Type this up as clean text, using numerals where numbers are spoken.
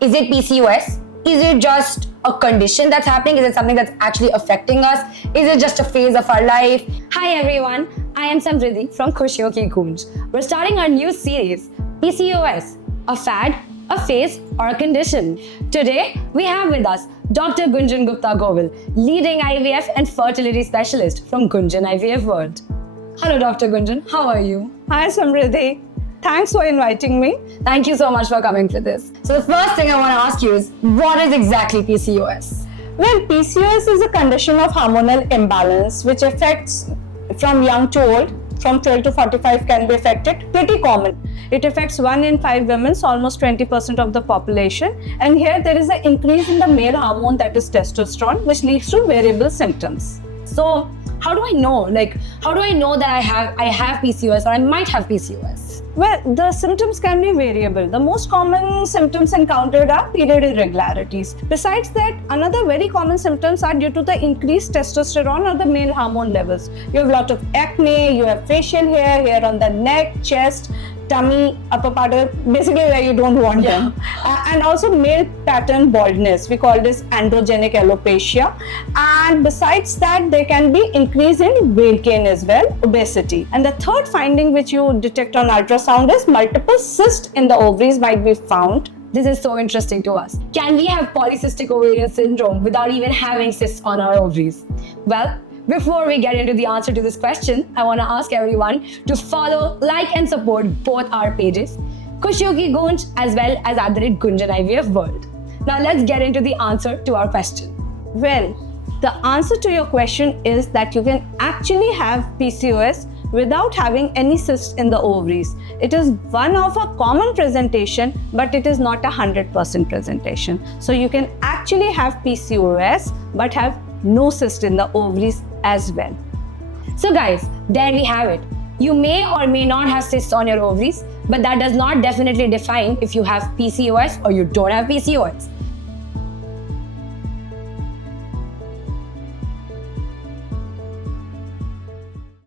Is it PCOS? Is it just a condition that's happening? Is it something that's actually affecting us? Is it just a phase of our life? Hi everyone, I am Samriddhi from Khushiyon Ki Goonj. We're starting our new series, PCOS, a fad, a phase, or a condition. Today, we have with us Dr. Gunjan Gupta Govil, leading IVF and fertility specialist from Gunjan IVF World. Hello Dr. Gunjan, how are you? Hi Samriddhi. Thanks for inviting me. Thank you so much for coming for this. So the first thing I want to ask you is, what is exactly PCOS? Well, PCOS is a condition of hormonal imbalance which affects from young to old, from 12 to 45 can be affected, pretty common. It affects 1 in 5 women, so almost 20% of the population. And here there is an increase in the male hormone, that is testosterone, which leads to variable symptoms. So how do I know? How do I know that I have PCOS or I might have PCOS? Well, the symptoms can be variable. The most common symptoms encountered are period irregularities. Besides that, another very common symptoms are due to the increased testosterone or the male hormone levels. You have a lot of acne, you have facial hair on the neck, chest, tummy, upper part of basically where you don't want them. And also male pattern baldness. We call this androgenic alopecia. And besides that, there can be increase in weight gain as well, obesity. And the third finding which you detect on ultrasound is multiple cysts in the ovaries might be found. This is so interesting to us. Can we have polycystic ovarian syndrome without even having cysts on our ovaries? Well, before we get into the answer to this question, I want to ask everyone to follow, like and support both our pages, Khushiyon Ki Goonj as well as @Gunjan IVF World. Now let's get into the answer to our question. Well, the answer to your question is that you can actually have PCOS without having any cysts in the ovaries. It is one of a common presentation, but it is not 100% presentation. So you can actually have PCOS but have no cyst in the ovaries as well. So guys, there we have it. You may or may not have cysts on your ovaries, but that does not definitely define if you have PCOS or you don't have PCOS.